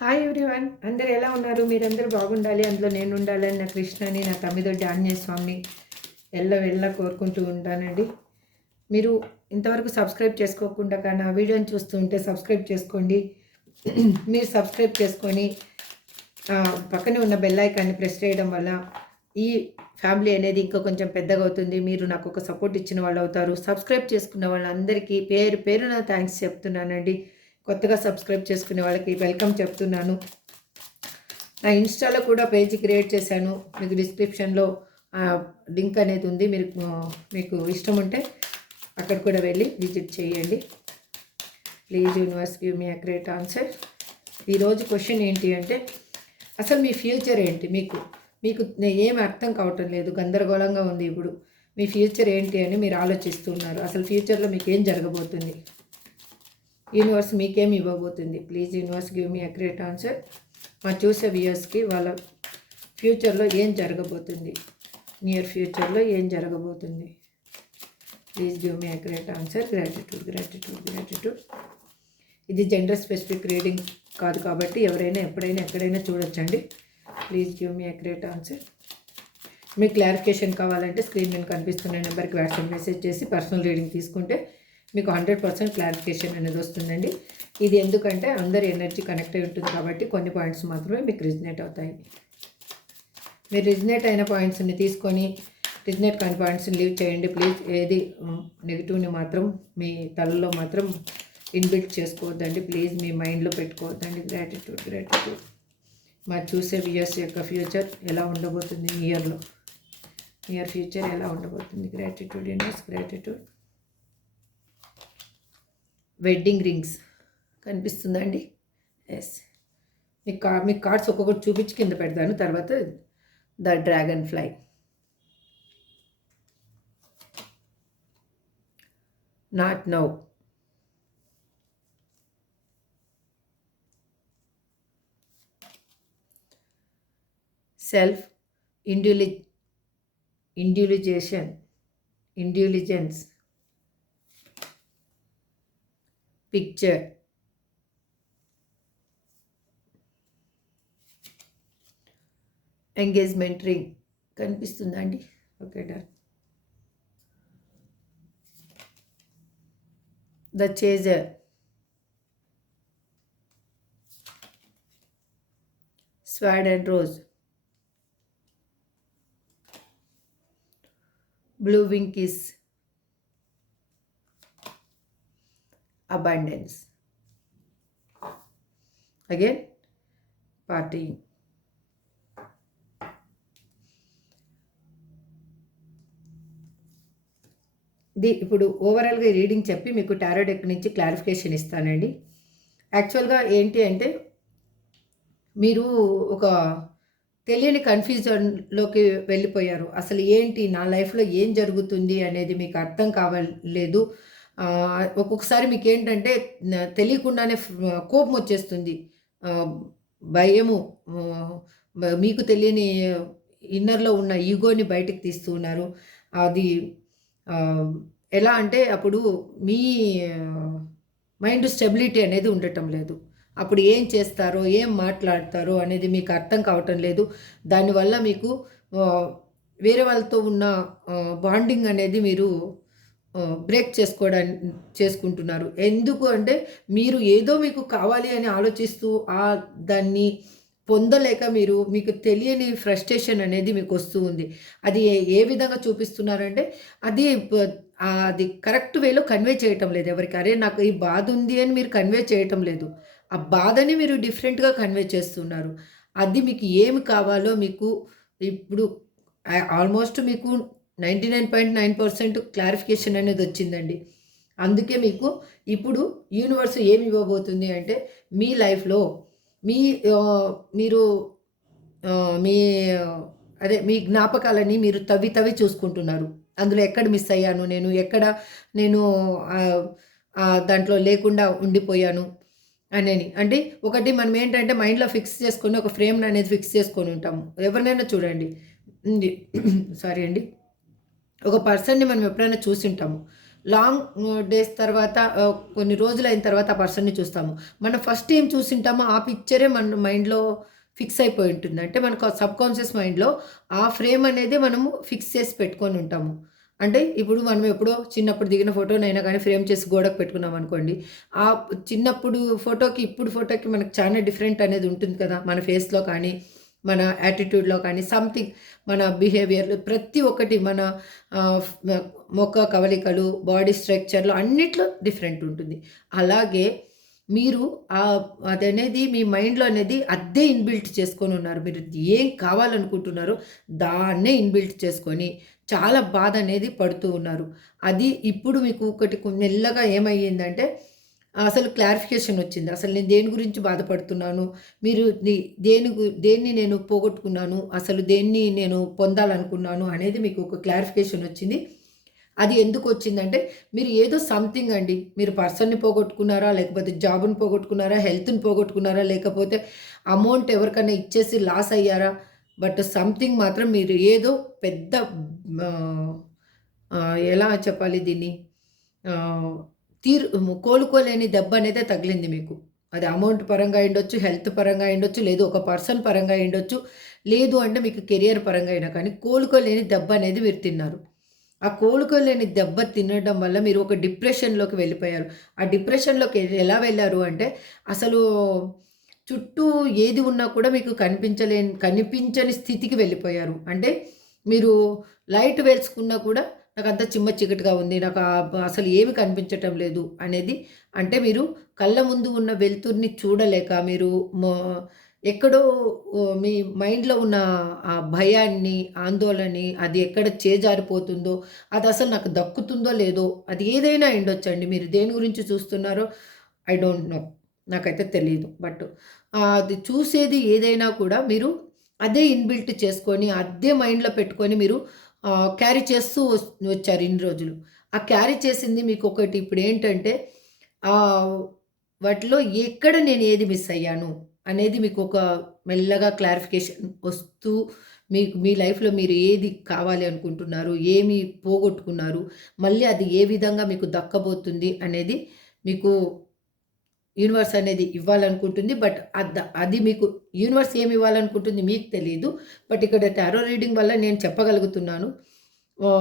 Hi everyone, అందరు ఎలా ఉన్నారు? మీరందరూ బాగుండాలి, అందులో నేను ఉండాలని నా కృష్ణని, నా తమ్మిదొడ్డి ఆంజనేయ స్వామిని వెళ్ళ కోరుకుంటూ ఉంటానండి. మీరు ఇంతవరకు సబ్స్క్రైబ్ చేసుకోకుండా కానీ ఆ వీడియోని చూస్తూ ఉంటే సబ్స్క్రైబ్ చేసుకోండి. మీరు సబ్స్క్రైబ్ చేసుకొని పక్కనే ఉన్న బెల్ ఐకాన్ని ప్రెస్ చేయడం వల్ల ఈ ఫ్యామిలీ అనేది ఇంకా కొంచెం పెద్దగా అవుతుంది. మీరు నాకు ఒక సపోర్ట్ ఇచ్చిన వాళ్ళు అవుతారు. సబ్స్క్రైబ్ చేసుకున్న వాళ్ళందరికీ పేరు పేరున థ్యాంక్స్ చెప్తున్నానండి. కొత్తగా సబ్స్క్రైబ్ చేసుకునే వాళ్ళకి వెల్కమ్ చెప్తున్నాను. నా ఇన్స్టాలో కూడా పేజీ క్రియేట్ చేశాను. మీకు డిస్క్రిప్షన్లో లింక్ అనేది ఉంది. మీకు ఇష్టం ఉంటే అక్కడ కూడా వెళ్ళి విజిట్ చేయండి. Please universe give me accurate answer. ఈరోజు క్వశ్చన్ ఏంటి అంటే, అసలు మీ ఫ్యూచర్ ఏంటి? మీకు మీకు ఏం అర్థం కావటం లేదు, గందరగోళంగా ఉంది. ఇప్పుడు మీ ఫ్యూచర్ ఏంటి అని మీరు ఆలోచిస్తున్నారు. అసలు ఫ్యూచర్లో మీకు ఏం జరగబోతుంది? యూనివర్స్ మీకేమి ఇవ్వబోతుంది? Please universe give me accurate answer. మా చూసే వ్యూయర్స్కి వాళ్ళ ఫ్యూచర్లో ఏం జరగబోతుంది, నియర్ ఫ్యూచర్లో ఏం జరగబోతుంది? Please give me accurate answer. Gratitude. ఇది జెండర్ స్పెసిఫిక్ రీడింగ్ కాదు కాబట్టి ఎవరైనా ఎప్పుడైనా ఎక్కడైనా చూడొచ్చండి. Please give me accurate answer. మీకు క్లారిఫికేషన్ కావాలంటే స్క్రీన్ మీద కనిపిస్తున్న నెంబర్కి వాట్సాప్ మెసేజ్ చేసి పర్సనల్ రీడింగ్ తీసుకుంటే మీకు 100% క్లారిఫికేషన్ అనేది వస్తుందండి. ఇది ఎందుకంటే అందరి ఎనర్జీ కనెక్ట్ అయి ఉంటుంది కాబట్టి కొన్ని పాయింట్స్ మాత్రమే మీకు రిజనేట్ అవుతాయి. మీరు రిజనేట్ అయిన పాయింట్స్ని తీసుకొని రిజనేట్ కాని పాయింట్స్ని లీవ్ చేయండి ప్లీజ్. ఏది నెగిటివ్ని మాత్రం మీ తలలో మాత్రం ఇన్బిల్ట్ చేసుకోవద్దండి ప్లీజ్. మీ మైండ్లో పెట్టుకోవద్దండి. గ్రాటిట్యూడ్. మా చూసే వ్యూయర్స్ యొక్క ఫ్యూచర్ ఎలా ఉండబోతుంది, నియర్ ఫ్యూచర్ ఎలా ఉండబోతుంది? గ్రాటిట్యూడ్. వెడ్డింగ్ రింగ్స్ కనిపిస్తుందండి. ఎస్, మీకు కార్డ్స్ ఒక్కొక్కటి చూపించి కింద పెడతాను. తర్వాత the dragonfly, not now, self indulgence, picture, engagement ring కనిపిస్తుందండి. Okay, done. The chaser, sword and rose, blue wing kiss, abundance, again partying. ఇప్పుడు ఓవరాల్గా రీడింగ్ చెప్పి మీకు టారో డెక్ నుంచి క్లారిఫికేషన్ ఇస్తానండి. యాక్చువల్గా ఏంటి అంటే, మీరు ఒక తెలియని కన్ఫ్యూజన్లోకి వెళ్ళిపోయారు. అసలు ఏంటి నా లైఫ్లో ఏం జరుగుతుంది అనేది మీకు అర్థం కావలేదు. ఒక్కొక్కసారి మీకేంటంటే తెలియకుండానే కోపం వచ్చేస్తుంది, భయము, మీకు తెలియని ఇన్నర్లో ఉన్న ఈగోని బయటకు తీస్తూ ఉన్నారు. అది ఎలా అంటే అప్పుడు మీ మైండ్ స్టెబిలిటీ అనేది ఉండటం లేదు. అప్పుడు ఏం చేస్తారో ఏం మాట్లాడతారో అనేది మీకు అర్థం కావటం లేదు. దానివల్ల మీకు వేరే వాళ్ళతో ఉన్న బాండింగ్ అనేది మీరు బ్రేక్ చేసుకుంటున్నారు. ఎందుకు అంటే మీరు ఏదో మీకు కావాలి అని ఆలోచిస్తూ దాన్ని పొందలేక మీకు తెలియని ఫ్రస్ట్రేషన్ అనేది మీకు వస్తూ ఉంది. అది ఏ విధంగా చూపిస్తున్నారంటే అది కరెక్ట్ వేలో కన్వే చేయటం లేదు ఎవరికి. అరే నాకు ఈ బాధ ఉంది అని మీరు కన్వే చేయటం లేదు. ఆ బాధని మీరు డిఫరెంట్గా కన్వే చేస్తున్నారు. అది మీకు ఏమి కావాలో మీకు ఇప్పుడు ఆల్మోస్ట్ మీకు 99.9% క్లారిఫికేషన్ అనేది వచ్చిందండి. అందుకే మీకు ఇప్పుడు యూనివర్స్ ఏమి ఇవ్వబోతుంది అంటే, మీ లైఫ్లో మీరు మీ మీ జ్ఞాపకాలని మీరు తవ్వి చూసుకుంటున్నారు. అందులో ఎక్కడ మిస్ అయ్యాను నేను దాంట్లో లేకుండా ఉండిపోయాను అని. అంటే ఒకటి మనం ఏంటంటే మైండ్లో ఫిక్స్ చేసుకొని ఒక ఫ్రేమ్ అనేది ఫిక్స్ చేసుకొని ఉంటాము. ఎవరినైనా చూడండి, సారీ అండి, ఒక పర్సన్ని మనం ఎప్పుడైనా చూసి ఉంటాము. లాంగ్ డేస్ తర్వాత కొన్ని రోజులైన తర్వాత ఆ పర్సన్‌ని చూస్తాము. మనం ఫస్ట్ ఏం చూసుంటామో ఆ పిక్చరే మన మైండ్‌లో ఫిక్స్ అయిపోయి ఉంటుంది. అంటే మనకు సబ్‌కాన్షియస్ మైండ్‌లో ఆ ఫ్రేమ్ అనేది మనము ఫిక్స్ చేసి పెట్టుకొని ఉంటాము. అంటే ఇప్పుడు మనం ఎప్పుడో చిన్నప్పుడు దిగిన ఫోటోనైనా గానీ ఫ్రేమ్ చేసి గోడకు పెట్టుకున్నామనుకోండి. ఆ చిన్నప్పుడు ఫోటోకి, ఇప్పుడు ఫోటోకి మనకు చాలా డిఫరెంట్ అనేది ఉంటుంది కదా! మన ఫేస్‌లో కానీ, మన యాటిట్యూడ్‌లో కానీ సంథింగ్ మన బిహేవియర్‌లో ప్రతి ఒక్కటి మన ఆహ్, మొక్క కవలికలు, బాడీ స్ట్రక్చర్‌లో అన్నిట్లో డిఫరెంట్ ఉంటుంది. అలాగే మీరు అదనేది మీ మైండ్‌లో అనేది అద్దే ఇన్‌బిల్ట్ చేసుకొనున్నారు. మీరు ఏం కావాలనుకుంటున్నారో దాన్నే ఇన్‌బిల్ట్ చేసుకొని చాలా బాధనేది పడుతూ ఉన్నారు. అది ఇప్పుడు మీకు ఒకటి మెల్లగా ఏమయ్యిందంటే అసలు క్లారిఫికేషన్ వచ్చింది. అసలు నేను దేని గురించి బాధపడుతున్నాను? మీరు దేన్ని నేను పోగొట్టుకున్నాను? అసలు దేన్ని నేను పొందాలనుకున్నాను? అనేది మీకు ఒక క్లారిఫికేషన్ వచ్చింది. అది ఎందుకొచ్చిందంటే, మీరు ఏదో సంథింగ్ అండి. మీరు పర్సన్‌ని పోగొట్టుకున్నారా? లేకపోతే జాబ్‌ని పోగొట్టుకున్నారా? హెల్త్‌ని పోగొట్టుకున్నారా? లేకపోతే అమౌంట్ ఎవరికన్నా ఇచ్చేసి లాస్ అయ్యారా? బట్ సంథింగ్ మాత్రం మీరు ఏదో పెద్ద ఆహ్, ఎలా చెప్పాలి దీన్ని? ఆహ్, కోలుకోలేని దెబ్బనేదే తగిలింది మీకు. అది అమౌంట్ పరంగా అయ్యుండొచ్చు, హెల్త్ పరంగా అయ్యుండొచ్చు, లేదు ఒక పర్సన్ పరంగా అయ్యుండొచ్చు, లేదు అంటే మీకు కెరియర్ పరంగా అయినా కానీ కోలుకోలేని దెబ్బనేది మీరు తిన్నారు. ఆ కోలుకోలేని దెబ్బ తినడం వల్ల మీరు ఒక డిప్రెషన్‌లోకి వెళ్ళిపోయారు. ఆ డిప్రెషన్‌లోకి ఎలా వెళ్లారు అంటే, అసలు చుట్టూ ఏది ఉన్నా కూడా మీకు కనిపించని స్థితికి వెళ్ళిపోయారు. అంటే మీరు లైట్ వేసుకున్నా కూడా నాకంతా చిమ్మ చీకటిగా ఉంది. నాకు అసలు ఏమి కనిపించటం లేదు అనేది అంటే మీరు కళ్ళ ముందు ఉన్న వెలుతురుని చూడలేక మీరు మొ ఎక్కడో మీ మైండ్‌లో ఉన్న ఆ భయాన్ని, ఆందోళనని అది ఎక్కడ చేజారిపోతుందో, అదసలు నాకు దక్కుతుందో లేదో, అది ఏదైనా అయ్యుండొచ్చండి. మీరు దేని గురించి చూస్తున్నారో ఐ డోంట్ నో. నాకైతే తెలీదు. బట్ అది చూసేది ఏదైనా కూడా మీరు అదే ఇన్‌బిల్ట్ చేసుకొని, అదే మైండ్‌లో పెట్టుకొని మీరు క్యారీ చేస్తూ వచ్చారు ఇన్ని రోజులు. ఆ క్యారీ చేసింది మీకొకటి ఇప్పుడేంటంటే ఆహ్, వాటిలో ఎక్కడ నేను ఏది మిస్ అయ్యాను అనేది మీకొక మెల్లగా క్లారిఫికేషన్ వస్తూ మీకు మీ లైఫ్‌లో మీరు ఏది కావాలి అనుకుంటున్నారు? ఏమి పోగొట్టుకున్నారు? మళ్ళీ అది ఏ విధంగా మీకు దక్కబోతుంది అనేది మీకు యూనివర్స్ అనేది ఇవ్వాలనుకుంటుంది. బట్ అది మీకు యూనివర్స్ ఏమి ఇవ్వాలనుకుంటుంది మీకు తెలీదు. బట్ ఇక్కడ టారో రీడింగ్ వల్ల నేను చెప్పగలుగుతున్నాను.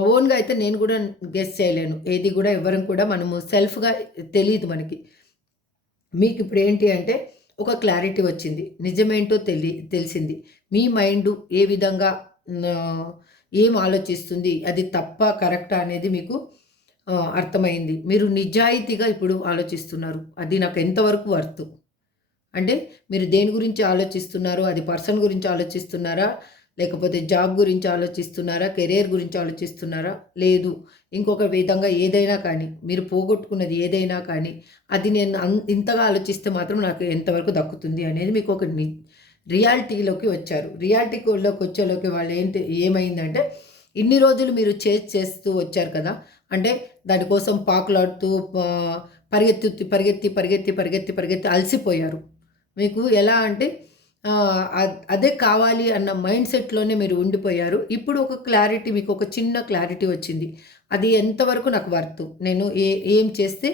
ఓన్‌గా అయితే నేను కూడా గెస్ చేయలేను. ఏది కూడా ఎవ్వరం కూడా మనము సెల్ఫ్‌గా తెలీదు మనకి. మీకిప్పుడేంటి అంటే ఒక క్లారిటీ వచ్చింది. నిజమేంటో తెలిసింది. మీ మైండు ఏ విధంగా ఆహ్, ఏం ఆలోచిస్తుంది? అది తప్పా? కరెక్టా? అనేది మీకు అర్థమైంది. మీరు నిజాయితీగా ఇప్పుడు ఆలోచిస్తున్నారు. అది నాకు ఎంతవరకు వర్తు. అంటే మీరు దేని గురించి ఆలోచిస్తున్నారు? అది పర్సన్ గురించి ఆలోచిస్తున్నారా? లేకపోతే జాబ్ గురించి ఆలోచిస్తున్నారా? కెరియర్ గురించి ఆలోచిస్తున్నారా? లేదు. ఇంకొక విధంగా ఏదైనా కానీ, మీరు పోగొట్టుకున్నది ఏదైనా కానీ, అది నేను ఇంతగా ఆలోచిస్తే మాత్రం నాకు ఎంతవరకు దక్కుతుంది అనేది మీకు ఒక రియాలిటీలోకి వచ్చారు. రియాలిటీలోకి వచ్చేలోకి ఏమైందంటే, ఇన్ని రోజులు మీరు చేస్తూ వచ్చారు కదా! అంటే దానికోసం పాకులాడుతూ పరిగెత్తి అలసిపోయారు. మీకు ఎలా అంటే అదే కావాలి అన్న మైండ్ సెట్‌లోనే మీరు ఉండిపోయారు. ఇప్పుడు ఒక క్లారిటీ మీకొక చిన్న క్లారిటీ వచ్చింది. అది ఎంతవరకు నాకు వర్తు. నేను ఏం చేస్తే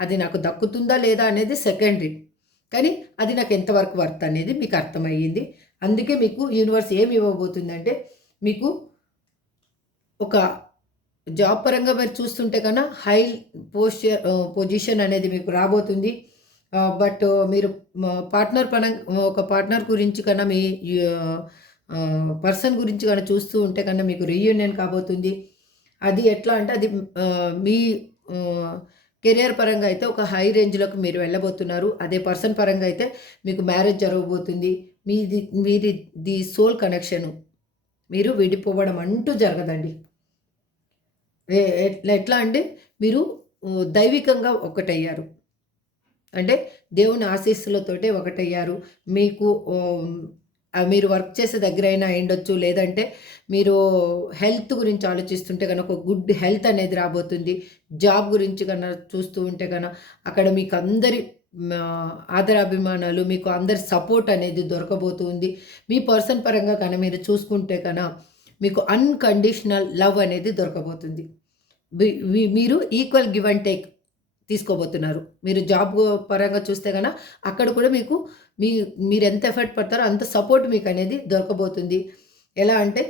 అది నాకు దక్కుతుందా లేదా అనేది సెకండరీ. కానీ అది నాకు ఎంతవరకు వర్త్ అనేది మీకు అర్థమయ్యింది. అందుకే మీకు యూనివర్స్ ఏమి ఇవ్వబోతుందంటే మీకు ఒక జాబ్ పరంగా మీరు చూస్తుంటే హై పొజిషన్ అనేది మీకు రాబోతుంది. బట్ మీరు పార్ట్నర్ ఒక పార్ట్నర్ గురించి మీ పర్సన్ గురించి చూస్తూ ఉంటే మీకు రీయూనియన్ కాబోతుంది. అది ఎట్లా అంటే అది మీ ఆహ్, కెరియర్ పరంగా అయితే ఒక హై రేంజ్‌లోకి మీరు వెళ్ళబోతున్నారు. అదే పర్సన్ పరంగా అయితే మీకు మ్యారేజ్ జరగబోతుంది. మీది ది సోల్ కనెక్షను. మీరు విడిపోవడం అంటూ జరగదండి. ఎట్లా అంటే మీరు దైవికంగా ఒకటయ్యారు. అంటే దేవుని ఆశీస్సులతోటే ఒకటయ్యారు. మీకు మీరు వర్క్ చేసే దగ్గరైనా అయ్యుండొచ్చు. లేదంటే మీరు హెల్త్ గురించి ఆలోచిస్తుంటే గనక ఒక గుడ్ హెల్త్ అనేది రాబోతుంది. జాబ్ గురించి చూస్తూ ఉంటే అక్కడ మీకు అందరి ఆదరాభిమానాలు, మీకు అందరి సపోర్ట్ అనేది దొరకబోతుంది. మీ పర్సన్ పరంగా మీరు చూసుకుంటే మీకు అన్‌కండిషనల్ లవ్ అనేది దొరకబోతుంది. మీరు ఈక్వల్ గివ్ అండ్ టేక్ తీసుకోబోతున్నారు. మీరు జాబ్ పరంగా చూస్తే కనుక అక్కడ కూడా మీకు మీరు ఎంత ఎఫర్ట్ పడతారో అంత సపోర్ట్ మీకు అనేది దొరకబోతుంది. ఎలా అంటే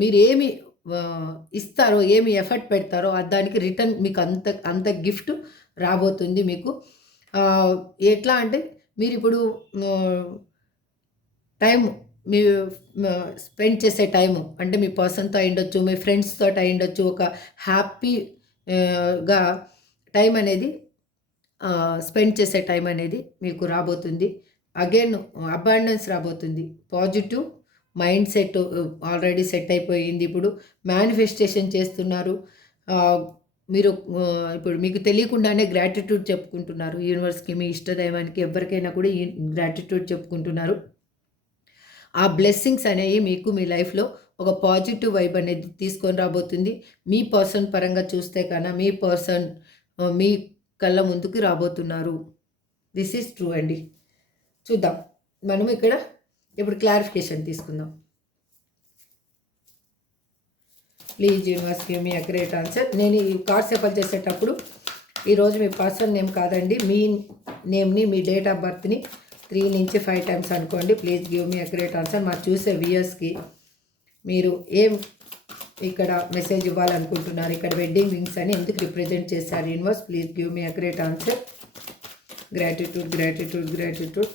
మీరేమి ఇస్తారో, ఏమి ఎఫర్ట్ పెడతారో దానికి రిటర్న్ మీకు అంత గిఫ్ట్ రాబోతుంది మీకు. ఎట్లా అంటే మీరిప్పుడు టైం మీ స్పెండ్ చేసే టైము అంటే మీ పర్సన్‌తో అయ్యుండొచ్చు, మీ ఫ్రెండ్స్‌తోటి అయ్యుండొచ్చు. ఒక హ్యాపీగా టైం అనేది స్పెండ్ చేసే టైం అనేది మీకు రాబోతుంది. అగైన్ అబాండెన్స్ రాబోతుంది. Positive mind set already set అయిపోయింది. ఇప్పుడు మేనిఫెస్టేషన్ చేస్తున్నారు. మీరు ఇప్పుడు మీకు తెలియకుండానే గ్రాటిట్యూడ్ చెప్పుకుంటున్నారు. యూనివర్స్‌కి, మీ ఇష్టదైవానికి, ఎవరికైనా కూడా ఈ గ్రాటిట్యూడ్ చెప్పుకుంటున్నారు. ఆ బ్లెస్సింగ్స్ అనేవి మీకు మీ లైఫ్లో ఒక పాజిటివ్ వైబ్ అనేది తీసుకొని రాబోతుంది. మీ పర్సన్ పరంగా చూస్తే కన్నా మీ పర్సన్ మీ కళ్ళ ముందుకు రాబోతున్నారు. దిస్ ఈజ్ ట్రూ అండి. చూద్దాం మనం ఇక్కడ ఇప్పుడు క్లారిఫికేషన్ తీసుకుందాం. Please universe give me accurate answer. నేను ఈ కార్డ్స్ షఫల్ చేసేటప్పుడు ఈరోజు మీ పర్సన్ నేమ్ కాదండి, మీ నేమ్ని, మీ డేట్ ఆఫ్ బర్త్ని 3 నుంచి 5 టైమ్స్ అనుకోండి. Please give me accurate answer. మా చూసే వ్యూయర్స్కి మీరు ఏం ఇక్కడ మెసేజ్ ఇవ్వాలనుకుంటున్నారు, ఇక్కడ వెడ్డింగ్ రింగ్స్ అని ఎందుకు రిప్రజెంట్ చేశారు universe? Please give me accurate answer. Gratitude, gratitude, gratitude.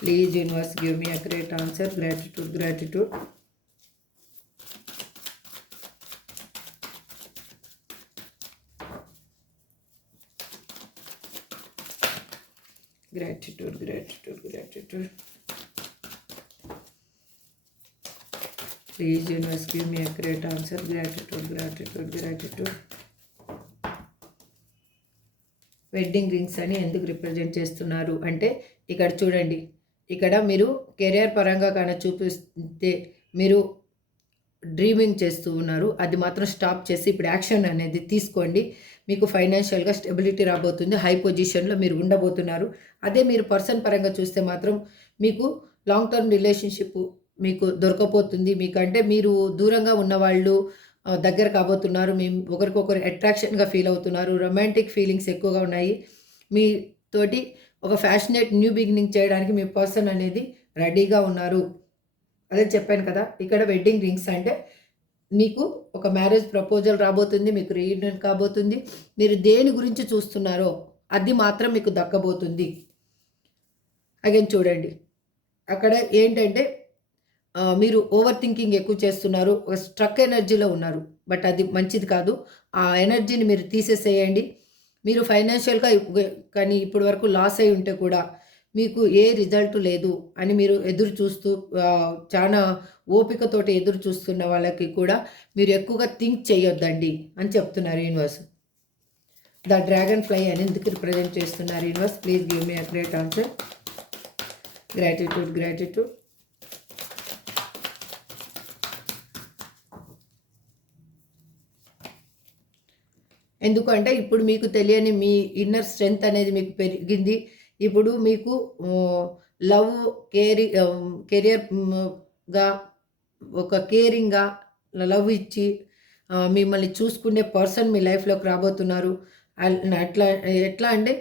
Please universe give me accurate answer. Gratitude, gratitude. Gratitude, gratitude, gratitude. Please universe give me a great answer. Gratitude, gratitude, gratitude. Wedding rings అని ఎందుకు represent చేస్తున్నారు అంటే ఇక్కడ చూడండి, ఇక్కడ మీరు career పరంగా కానీ చూపిస్తే మీరు డ్రీమింగ్ చేస్తూ ఉన్నారు. అది మాత్రం స్టాప్ చేసి ఇప్పుడు యాక్షన్ అనేది తీసుకోండి. మీకు ఫైనాన్షియల్గా స్టెబిలిటీ రాబోతుంది. హై పొజిషన్లో మీరు ఉండబోతున్నారు. అదే మీరు పర్సన్ పరంగా చూస్తే మాత్రం మీకు లాంగ్ టర్మ్ రిలేషన్షిప్ మీకు దొరకపోతుంది. మీకంటే మీరు దూరంగా ఉన్నవాళ్ళు దగ్గర కాబోతున్నారు. మీ ఒకరికొకరు అట్రాక్షన్గా ఫీల్ అవుతున్నారు. రొమాంటిక్ ఫీలింగ్స్ ఎక్కువగా ఉన్నాయి. మీతోటి ఒక ఫ్యాషనేట్ న్యూ బిగినింగ్ చేయడానికి మీ పర్సన్ అనేది రెడీగా ఉన్నారు. అదే చెప్పాను కదా, ఇక్కడ వెడ్డింగ్ రింగ్స్ అంటే మీకు ఒక మ్యారేజ్ ప్రపోజల్ రాబోతుంది. మీకు రీయూనియన్ కాబోతుంది. మీరు దేని గురించి చూస్తున్నారో అది మాత్రం మీకు దక్కబోతుంది. అగైన్ చూడండి, అక్కడ ఏంటంటే మీరు ఓవర్ థింకింగ్ ఎక్కువ చేస్తున్నారు. ఒక స్ట్రక్ ఎనర్జీలో ఉన్నారు. బట్ అది మంచిది కాదు. ఆ ఎనర్జీని మీరు తీసేసేయండి. మీరు ఫైనాన్షియల్గా కానీ ఇప్పటి వరకు లాస్ అయి ఉంటే కూడా మీకు ఏ రిజల్ట్ లేదు అని మీరు ఎదురు చూస్తూ చాలా ఓపికతోటి ఎదురు చూస్తున్న వాళ్ళకి కూడా మీరు ఎక్కువగా థింక్ చేయొద్దండి అని చెప్తున్నారు యూనివర్స్. ద డ్రాగన్ ఫ్లై అని ఎందుకు రిప్రజెంట్ చేస్తున్నారు universe? Please give me a great answer. Gratitude, gratitude. ఎందుకంటే ఇప్పుడు మీకు తెలియని మీ ఇన్నర్ స్ట్రెంగ్త్ అనేది మీకు పెరిగింది. ఇప్పుడు మీకు లవ్ కెరియర్గా ఒక కేరింగ్గా లవ్ ఇచ్చి మిమ్మల్ని చూసుకునే పర్సన్ మీ లైఫ్లోకి రాబోతున్నారు. ఎట్లా అంటే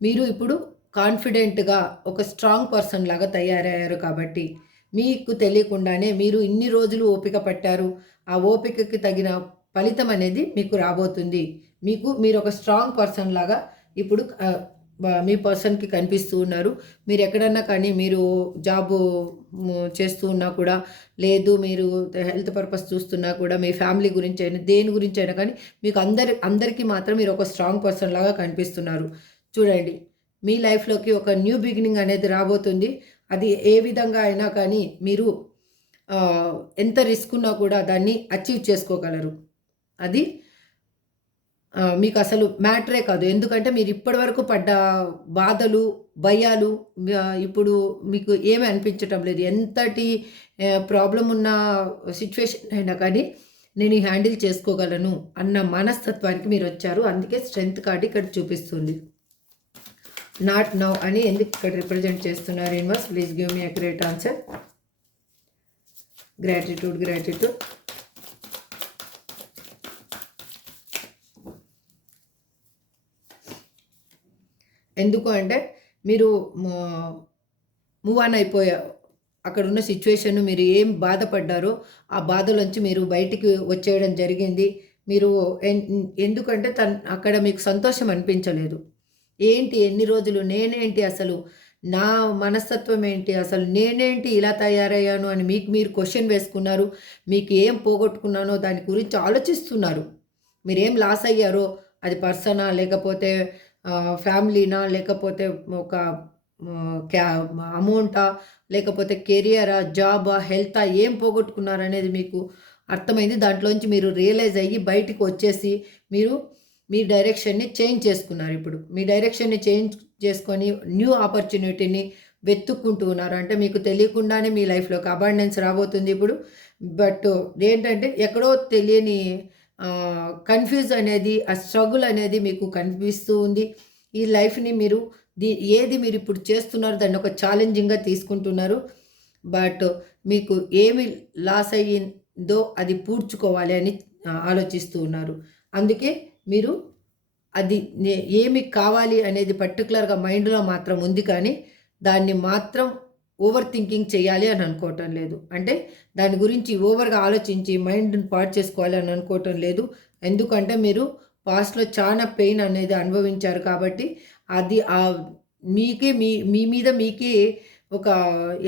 మీరు ఇప్పుడు కాన్ఫిడెంట్గా ఒక స్ట్రాంగ్ పర్సన్ లాగా తయారయ్యారు. కాబట్టి మీకు తెలియకుండానే మీరు ఇన్ని రోజులు ఓపిక పట్టారు. ఆ ఓపికకి తగిన ఫలితం అనేది మీకు రాబోతుంది. మీరు ఒక స్ట్రాంగ్ పర్సన్ లాగా ఇప్పుడు మీ పర్సన్కి కనిపిస్తూ ఉన్నారు. మీరు ఎక్కడన్నా కానీ మీరు జాబు చేస్తూ ఉన్నా కూడా, లేదు మీరు హెల్త్ పర్పస్ చూస్తున్నా కూడా, మీ ఫ్యామిలీ గురించి అయినా దేని గురించి అయినా కానీ మీకు అందరికీ మాత్రం మీరు ఒక స్ట్రాంగ్ పర్సన్ లాగా కనిపిస్తున్నారు. చూడండి, మీ లైఫ్లోకి ఒక న్యూ బిగినింగ్ అనేది రాబోతుంది. అది ఏ విధంగా అయినా కానీ మీరు ఎంత రిస్క్ ఉన్నా కూడా దాన్ని అచీవ్ చేసుకోగలరు. అది మీకు అసలు మ్యాటరే కాదు. ఎందుకంటే మీరు ఇప్పటి వరకు పడ్డ బాధలు, భయాలు ఇప్పుడు మీకు ఏమీ అనిపించటం లేదు. ఎంతటి ప్రాబ్లం ఉన్న సిచ్యువేషన్ అయినా కానీ నేను హ్యాండిల్ చేసుకోగలను అన్న మనస్తత్వానికి మీరు వచ్చారు. అందుకే స్ట్రెంగ్త్ కార్డ్ ఇక్కడ చూపిస్తుంది. నాట్ నౌ అని ఎందుకు ఇక్కడ రిప్రజెంట్ చేస్తున్నారు universe? Please give me a great answer. Gratitude. ఎందుకు అంటే మీరు మూవ్ ఆన్ అయిపోయారు. అక్కడున్న సిచ్యువేషన్ మీరు ఏం బాధపడ్డారో ఆ బాధలోంచి మీరు బయటికి వచ్చేయడం జరిగింది. మీరు ఎందుకంటే అక్కడ మీకు సంతోషం అనిపించలేదు. ఏంటి ఎన్ని రోజులు నేనేంటి అసలు, నా మనస్తత్వం ఏంటి, అసలు నేనేంటి ఇలా తయారయ్యాను అని మీకు మీరు క్వెషన్ వేసుకున్నారు. మీకు ఏం పోగొట్టుకున్నానో దాని గురించి ఆలోచిస్తున్నారు. మీరేం లాస్ అయ్యారో అది పర్సనా, లేకపోతే ఫ్యామిలీనా, లేకపోతే ఒక అమౌంటా, లేకపోతే కెరియరా, జాబా, హెల్తా, ఏం పోగొట్టుకున్నారనేది మీకు అర్థమైంది. దాంట్లోంచి మీరు రియలైజ్ అయ్యి బయటికి వచ్చేసి మీరు మీ డైరెక్షన్ని చేంజ్ చేసుకున్నారు. ఇప్పుడు మీ డైరెక్షన్ని చేంజ్ చేసుకొని న్యూ ఆపర్చునిటీని వెతుక్కుంటూ ఉన్నారు. అంటే మీకు తెలియకుండానే మీ లైఫ్లోకి అబాండెన్స్ రాబోతుంది ఇప్పుడు. బట్ ఏంటంటే ఎక్కడో తెలియని కన్ఫ్యూజ్ అనేది, ఆ స్ట్రగుల్ అనేది మీకు కనిపిస్తూ ఉంది. ఈ లైఫ్ని మీరు ఏది మీరు ఇప్పుడు చేస్తున్నారు దాన్ని ఒక ఛాలెంజింగ్గా తీసుకుంటున్నారు. బట్ మీకు ఏమి లాస్ అయ్యిందో అది పూడ్చుకోవాలి అని ఆలోచిస్తూ ఉన్నారు. అందుకే మీరు అది ఏమి కావాలి అనేది పర్టికులర్గా మైండ్లో మాత్రం ఉంది, కానీ దాన్ని మాత్రం ఓవర్ థింకింగ్ చేయాలి అని అనుకోవటం లేదు. అంటే దాని గురించి ఓవర్గా ఆలోచించి మైండ్ని పాడు చేసుకోవాలి అని అనుకోవటం లేదు. ఎందుకంటే మీరు పాస్ట్లో చాలా పెయిన్ అనేది అనుభవించారు కాబట్టి అది మీకే మీ మీద మీకే ఒక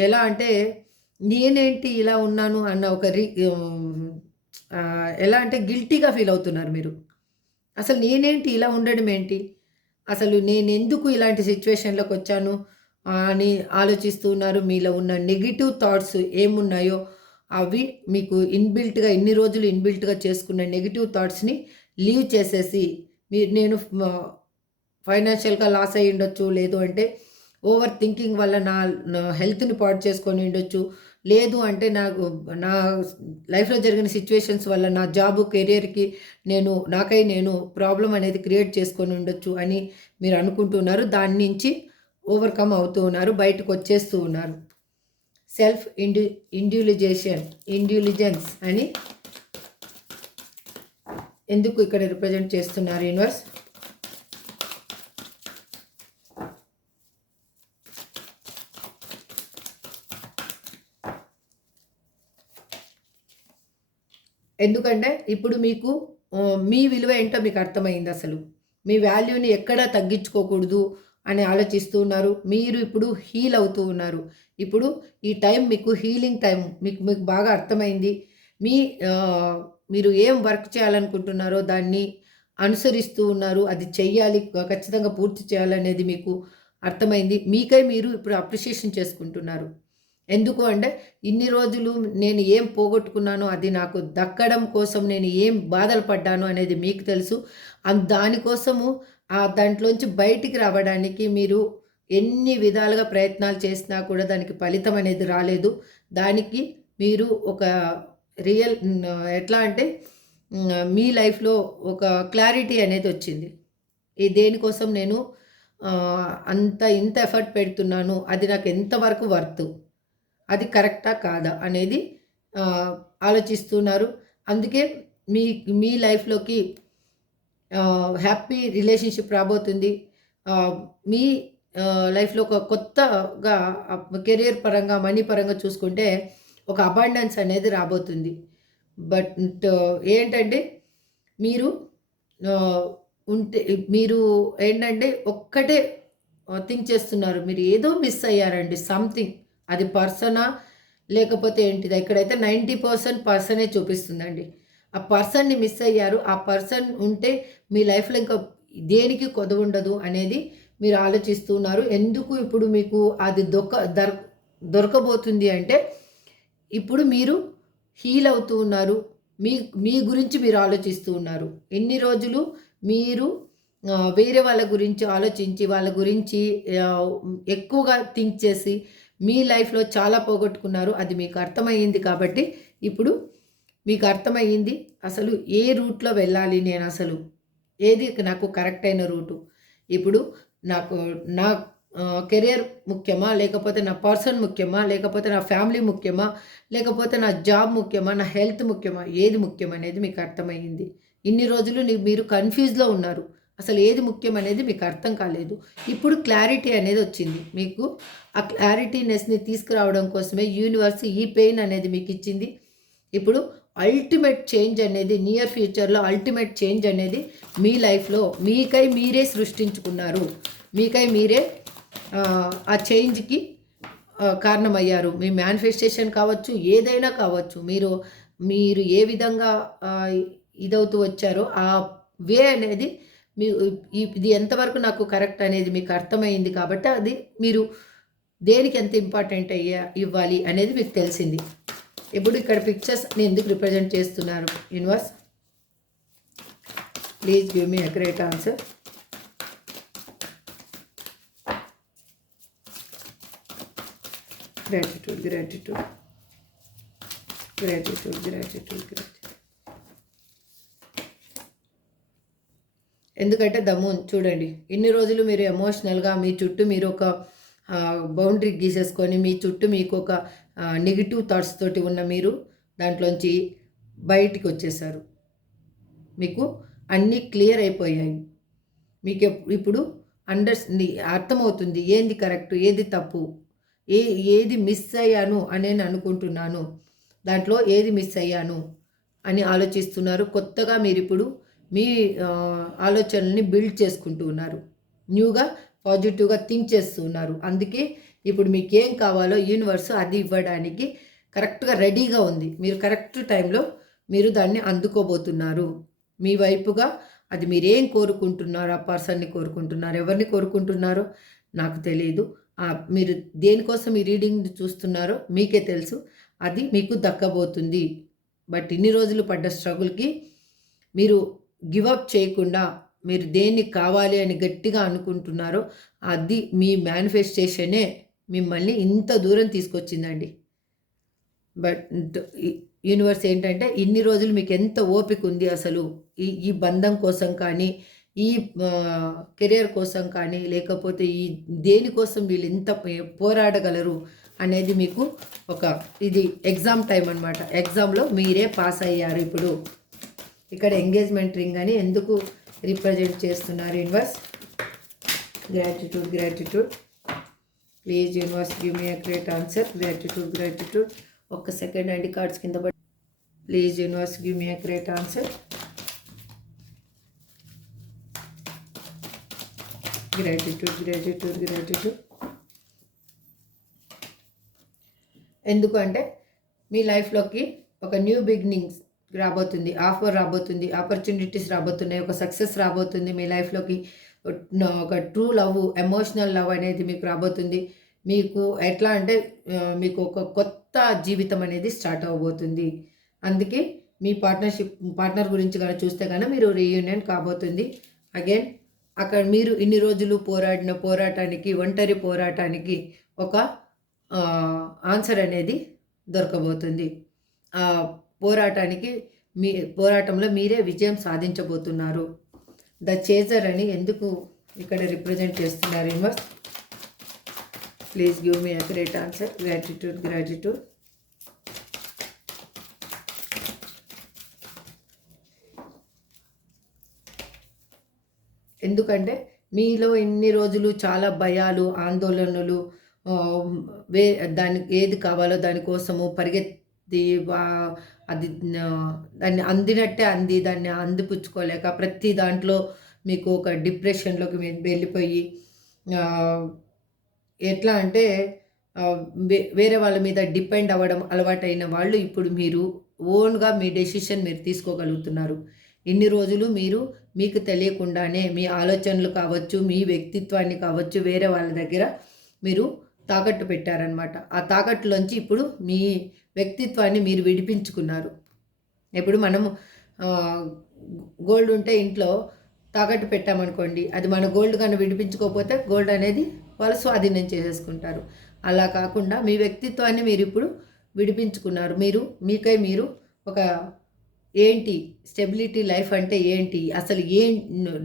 ఎలా అంటే నేనేంటి ఇలా ఉన్నాను అన్న ఒక ఎలా అంటే గిల్టీగా ఫీల్ అవుతున్నారు మీరు. అసలు నేనేంటి ఇలా ఉండడం ఏంటి, అసలు నేనెందుకు ఇలాంటి సిచ్యువేషన్లోకి వచ్చాను అని ఆలోచిస్తూ ఉన్నారు. మీలో ఉన్న నెగిటివ్ థాట్స్ ఏమున్నాయో అవి మీకు ఇన్బిల్ట్గా ఇన్ని రోజులు ఇన్బిల్ట్గా చేసుకున్న నెగిటివ్ థాట్స్ని లీవ్ చేసేసి నేను ఫైనాన్షియల్గా లాస్ అయ్యి ఉండొచ్చు, లేదు అంటే ఓవర్ థింకింగ్ వల్ల నా హెల్త్ని పాడు చేసుకొని ఉండొచ్చు, లేదు అంటే నా లైఫ్లో జరిగిన సిచ్యువేషన్స్ వల్ల నా జాబు కెరియర్కి నేను ప్రాబ్లం అనేది క్రియేట్ చేసుకొని ఉండొచ్చు అని మీరు అనుకుంటున్నారు. దాని నుంచి ఓవర్కమ్ అవుతూ ఉన్నారు, బయటకు వచ్చేస్తూ ఉన్నారు. సెల్ఫ్ ఇండ్యూలిజెన్స్ అని ఎందుకు ఇక్కడ రిప్రజెంట్ చేస్తున్నారు యూనివర్స్? ఎందుకంటే ఇప్పుడు మీకు మీ విలువ ఏంటో మీకు అర్థమైంది. అసలు మీ వాల్యూని ఎక్కడా తగ్గించుకోకూడదు అని ఆలోచిస్తూ ఉన్నారు. మీరు ఇప్పుడు హీల్ అవుతూ ఉన్నారు. ఇప్పుడు ఈ టైం మీకు హీలింగ్ టైం మీకు బాగా అర్థమైంది. మీరు ఏం వర్క్ చేయాలనుకుంటున్నారో దాన్ని అనుసరిస్తూ ఉన్నారు. అది చెయ్యాలి, ఖచ్చితంగా పూర్తి చేయాలనేది మీకు అర్థమైంది. మీకై మీరు ఇప్పుడు అప్రిషియేషన్ చేసుకుంటున్నారు. ఎందుకు అంటే ఇన్ని రోజులు నేను ఏం పోగొట్టుకున్నానో అది నాకు దక్కడం కోసం నేను ఏం బాధలు పడ్డాను అనేది మీకు తెలుసు. దానికోసము దాంట్లోంచి బయటికి రావడానికి మీరు ఎన్ని విధాలుగా ప్రయత్నాలు చేసినా కూడా దానికి ఫలితం అనేది రాలేదు. దానికి మీరు ఒక రియల్ ఎట్లా అంటే మీ లైఫ్లో ఒక క్లారిటీ అనేది వచ్చింది. దేనికోసం నేను ఇంత ఎఫర్ట్ పెడుతున్నాను, అది నాకు ఎంతవరకు వర్త్, అది కరెక్టా కాదా అనేది ఆలోచిస్తున్నారు. అందుకే మీ లైఫ్లోకి హ్యాపీ రిలేషన్షిప్ రాబోతుంది. మీ లైఫ్లో ఒక కొత్తగా కెరియర్ పరంగా, మనీ పరంగా చూసుకుంటే ఒక అబాండెన్స్ అనేది రాబోతుంది. బట్ ఏంటంటే మీరు మీరు ఏంటంటే ఒక్కటే థింక్ చేస్తున్నారు. మీరు ఏదో మిస్ అయ్యారండి సంథింగ్. అది పర్సనా లేకపోతే ఏంటిది? ఇక్కడైతే 90% పర్సనే చూపిస్తుందండి. ఆ పర్సన్ని మిస్ అయ్యారు. ఆ పర్సన్ ఉంటే మీ లైఫ్లో ఇంకా దేనికి కొదవుండదు అనేది మీరు ఆలోచిస్తున్నారు. ఎందుకు ఇప్పుడు మీకు అది దొరకబోతుంది అంటే ఇప్పుడు మీరు హీల్ అవుతూ ఉన్నారు. మీ గురించి మీరు ఆలోచిస్తూ ఉన్నారు. ఎన్ని రోజులు మీరు వేరే వాళ్ళ గురించి ఆలోచించి, వాళ్ళ గురించి ఎక్కువగా థింక్ చేసి మీ లైఫ్లో చాలా పోగొట్టుకున్నారు. అది మీకు అర్థమయ్యింది కాబట్టి ఇప్పుడు మీకు అర్థమయ్యింది అసలు ఏ రూట్లో వెళ్ళాలి, నేను అసలు ఏది నాకు కరెక్ట్ అయిన రూటు. ఇప్పుడు కెరియర్ ముఖ్యమా, లేకపోతే నా పర్సన్ ముఖ్యమా, లేకపోతే నా ఫ్యామిలీ ముఖ్యమా, లేకపోతే నా జాబ్ ముఖ్యమా, నా హెల్త్ ముఖ్యమా, ఏది ముఖ్యం అనేది మీకు అర్థమయ్యింది. ఇన్ని రోజులు మీరు కన్‌ఫ్యూజ్‌లో ఉన్నారు. అసలు ఏది ముఖ్యం అనేది మీకు అర్థం కాలేదు. ఇప్పుడు క్లారిటీ అనేది వచ్చింది. మీకు ఆ క్లారిటీనెస్‌ని తీసుకురావడం కోసమే యూనివర్స్ ఈ పెయిన్ అనేది మీకు ఇచ్చింది. ఇప్పుడు అల్టిమేట్ చేంజ్ అనేది నియర్ ఫ్యూచర్‌లో అల్టిమేట్ చేంజ్ అనేది మీ లైఫ్‌లో మీకై మీరే సృష్టించుకున్నారు. మీకై మీరే ఆ చేంజ్కి కారణమయ్యారు. మీ మేనిఫెస్టేషన్ కావచ్చు, ఏదైనా కావచ్చు. మీరు ఏ విధంగా ఇదవుతూ వచ్చారో ఆ వే అనేది మీ ఇది ఎంతవరకు నాకు కరెక్ట్ అనేది మీకు అర్థమైంది కాబట్టి అది మీరు దేనికి ఎంత ఇంపార్టెంట్ ఇవ్వాలి అనేది మీకు తెలిసింది. ఇప్పుడు ఇక్కడ పిక్చర్స్ని ఎందుకు రిప్రజెంట్ చేస్తున్నారు universe? Please give me a great answer. Gratitude, gratitude, gratitude, gratitude, gratitude. ఎందుకంటే దమూన్ చూడండి, ఇన్ని రోజులు మీరు ఎమోషనల్గా మీ చుట్టూ మీరు ఒక బౌండరీ గీసేసుకొని మీ చుట్టూ మీకు ఒక నెగిటివ్ థాట్స్ తోటి ఉన్న మీరు దాంట్లోంచి బయటికి వచ్చేసారు. మీకు అన్నీ క్లియర్ అయిపోయాయి. మీకు ఇప్పుడు అర్థమవుతుంది ఏంది కరెక్ట్, ఏది తప్పు, ఏది మిస్ అయ్యాను అని నేను అనుకుంటున్నాను, దాంట్లో ఏది మిస్ అయ్యాను అని ఆలోచిస్తున్నారు. కొత్తగా మీరు ఇప్పుడు మీ ఆలోచనల్ని బిల్డ్ చేసుకుంటూ ఉన్నారు. న్యూగా పాజిటివ్గా థింక్ చేస్తూ ఉన్నారు. అందుకే ఇప్పుడు మీకు ఏం కావాలో యూనివర్స్ అది ఇవ్వడానికి కరెక్ట్గా రెడీగా ఉంది. మీరు కరెక్ట్ టైంలో మీరు దాన్ని అందుకోబోతున్నారు. మీ వైపుగా అది మీరేం కోరుకుంటున్నారో, ఆ పర్సన్ని కోరుకుంటున్నారు, ఎవరిని కోరుకుంటున్నారో నాకు తెలియదు. మీరు దేనికోసం ఈ రీడింగ్ చూస్తున్నారో మీకే తెలుసు. అది మీకు దక్కబోతుంది. బట్ ఇన్ని రోజులు పడ్డ స్ట్రగుల్కి మీరు గివప్ చేయకుండా మీరు దేన్ని కావాలి అని గట్టిగా అనుకుంటున్నారో అది మీ మేనిఫెస్టేషనే మిమ్మల్ని ఇంత దూరం తీసుకొచ్చిందండి. బట్ యూనివర్స్ ఏంటంటే ఇన్ని రోజులు మీకు ఎంత ఓపిక ఉంది అసలు ఈ బంధం కోసం కానీ, ఈ కెరియర్ కోసం కానీ, లేకపోతే ఈ దేనికోసం వీళ్ళు ఎంత పోరాడగలరు అనేది మీకు ఇది ఎగ్జామ్ టైం అనమాట. ఎగ్జామ్లో మీరే పాస్ అయ్యారు. ఇప్పుడు ఇక్కడ ఎంగేజ్మెంట్ రింగ్ అని ఎందుకు రిప్రజెంట్ చేస్తున్నారు universe? Gratitude, gratitude. Please universe give me a great answer. Gratitude, gratitude. ఒక్క సెకండ్ అండి, కార్డ్స్ కింద పడి. Please universe give me a great answer. Gratitude, gratitude, gratitude. ఎందుకంటే మీ లైఫ్లోకి ఒక న్యూ బిగినింగ్స్ రాబోతుంది, ఆఫర్ రాబోతుంది, ఆపర్చునిటీస్ రాబోతున్నాయి, ఒక సక్సెస్ రాబోతుంది మీ లైఫ్లోకి. ఒక ట్రూ లవ్, ఎమోషనల్ లవ్ అనేది మీకు రాబోతుంది. మీకు ఎట్లా అంటే మీకు ఒక కొత్త జీవితం అనేది స్టార్ట్ అవ్వబోతుంది. అందుకే మీ పార్ట్నర్ గురించి కానీ చూస్తే కానీ మీరు రీయూనియన్ కాబోతుంది. అగైన్ అక్కడ మీరు ఇన్ని రోజులు పోరాడిన పోరాటానికి, ఒంటరి పోరాటానికి ఒక ఆన్సర్ అనేది దొరకబోతుంది. ఆ పోరాటానికి పోరాటంలో మీరే విజయం సాధించబోతున్నారు. ద చేజర్ అని ఎందుకు ఇక్కడ రిప్రజెంట్ చేస్తున్నారు universe? Please give me a great answer. Gratitude, gratitude. ఎందుకంటే మీలో ఇన్ని రోజులు చాలా భయాలు, ఆందోళనలు, దానికి ఏది కావాలో దానికోసము పరిగెత్తి అది దాన్ని అందినట్టే దాన్ని అందిపుచ్చుకోలేక ప్రతి దాంట్లో మీకు ఒక డిప్రెషన్లోకి వెళ్ళిపోయి ఎట్లా అంటే వేరే వాళ్ళ మీద డిపెండ్ అవ్వడం అలవాటైన వాళ్ళు ఇప్పుడు మీరు ఓన్గా మీ డెసిషన్ మీరు తీసుకోగలుగుతున్నారు. ఇన్ని రోజులు మీకు తెలియకుండానే మీ ఆలోచనలు కావచ్చు, మీ వ్యక్తిత్వాన్ని కావచ్చు వేరే వాళ్ళ దగ్గర మీరు తాకట్టు పెట్టారనమాట. ఆ తాకట్టులోంచి ఇప్పుడు మీ వ్యక్తిత్వాన్ని మీరు విడిపించుకున్నారు. ఇప్పుడు మనము గోల్డ్ ఉంటే ఇంట్లో తాకట్టు పెట్టామనుకోండి, అది మన గోల్డ్ కానీ విడిపించుకోకపోతే గోల్డ్ అనేది వాళ్ళు స్వాధీనం చేసేసుకుంటారు. అలా కాకుండా మీ వ్యక్తిత్వాన్ని మీరు ఇప్పుడు విడిపించుకున్నారు. మీకై మీరు ఒక ఏంటి స్టెబిలిటీ లైఫ్ అంటే ఏంటి, అసలు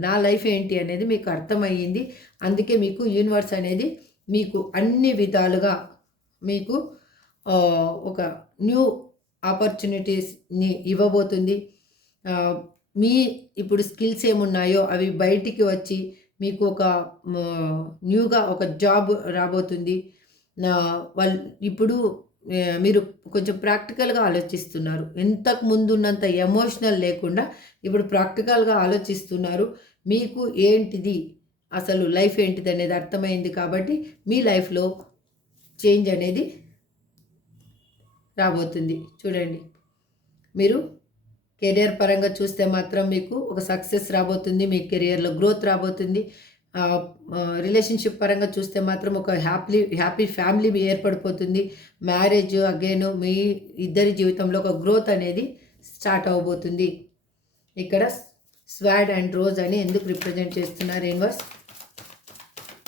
నా లైఫ్ ఏంటి అనేది మీకు అర్థమయ్యింది. అందుకే మీకు యూనివర్స్ అనేది మీకు అన్ని విధాలుగా మీకు ఒక న్యూ ఆపర్చునిటీస్ని ఇవ్వబోతుంది. మీ ఇప్పుడు స్కిల్స్ ఏమున్నాయో అవి బయటికి వచ్చి మీకు ఒక న్యూగా ఒక జాబ్ రాబోతుంది. వాళ్ళు ఇప్పుడు మీరు కొంచెం ప్రాక్టికల్గా ఆలోచిస్తున్నారు. ఇంతకు ముందు ఉన్నంత ఎమోషనల్ లేకుండా ఇప్పుడు ప్రాక్టికల్గా ఆలోచిస్తున్నారు. మీకు ఏంటిది అసలు లైఫ్ ఏంటిది అనేది అర్థమైంది కాబట్టి మీ లైఫ్లో చేంజ్ అనేది రాబోతుంది. చూడండి, మీరు కెరియర్ పరంగా చూస్తే మాత్రం మీకు ఒక సక్సెస్ రాబోతుంది, మీ కెరియర్లో గ్రోత్ రాబోతుంది. రిలేషన్షిప్ పరంగా చూస్తే మాత్రం ఒక హ్యాపీ ఫ్యామిలీ ఏర్పడిపోతుంది. మ్యారేజ్ అగైన్ మీ ఇద్దరి జీవితంలో ఒక గ్రోత్ అనేది స్టార్ట్ అవ్వబోతుంది. ఇక్కడ స్వాడ్ అండ్ రోజ్ అని ఎందుకు రిప్రజెంట్ చేస్తున్నారు universe?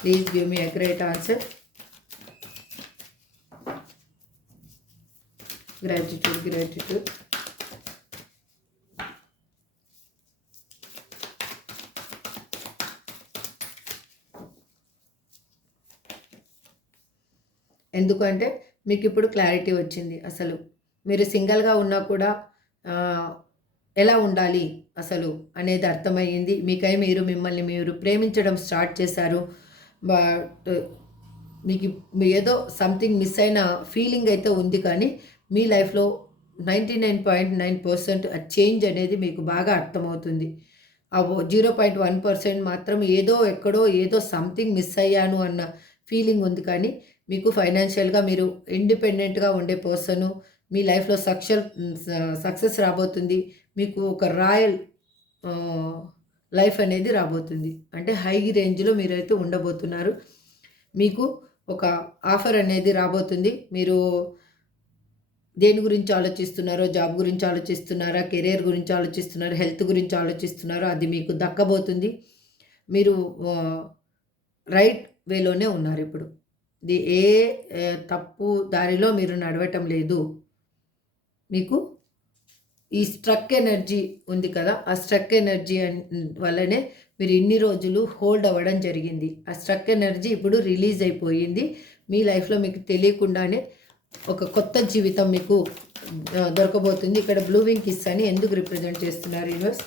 Please give me a great answer. Gratitude. ఎందుకంటే మీకు ఇప్పుడు క్లారిటీ వచ్చింది. అసలు మీరు సింగిల్గా ఉన్నా కూడా ఎలా ఉండాలి అసలు అనేది అర్థమయ్యింది. మిమ్మల్ని మీరు ప్రేమించడం స్టార్ట్ చేశారు. బట్ మీకు ఏదో సంథింగ్ మిస్ అయిన ఫీలింగ్ అయితే ఉంది, కానీ మీ లైఫ్లో 99.9% ఆ చేంజ్ అనేది మీకు బాగా అర్థమవుతుంది. ఆ 0.1% మాత్రం ఎక్కడో సంథింగ్ మిస్ అయ్యాను అన్న ఫీలింగ్ ఉంది, కానీ మీకు ఫైనాన్షియల్గా మీరు ఇండిపెండెంట్గా ఉండే పర్సను. మీ లైఫ్లో సక్సెస్ రాబోతుంది. మీకు ఒక రాయల్ లైఫ్ అనేది రాబోతుంది. అంటే హై రేంజ్లో మీరైతే ఉండబోతున్నారు. మీకు ఒక ఆఫర్ అనేది రాబోతుంది. మీరు దేని గురించి ఆలోచిస్తున్నారో, జాబ్ గురించి ఆలోచిస్తున్నారా, కెరీర్ గురించి ఆలోచిస్తున్నారా, హెల్త్ గురించి ఆలోచిస్తున్నారో అది మీకు దక్కబోతుంది. మీరు రైట్ వేలోనే ఉన్నారు. ఇప్పుడు ఏ తప్పు దారిలో మీరు నడవటం లేదు. మీకు ఈ స్ట్రక్ ఎనర్జీ ఉంది కదా, ఆ స్ట్రక్ ఎనర్జీ వల్లనే మీరు ఇన్ని రోజులు హోల్డ్ అవ్వడం జరిగింది. ఆ స్ట్రక్ ఎనర్జీ ఇప్పుడు రిలీజ్ అయిపోయింది. మీ లైఫ్లో మీకు తెలియకుండానే ఒక కొత్త జీవితం మీకు దొరకబోతుంది. ఇక్కడ బ్లూవింగ్ కిస్ అని ఎందుకు రిప్రజెంట్ చేస్తున్నారు యూనివర్స్?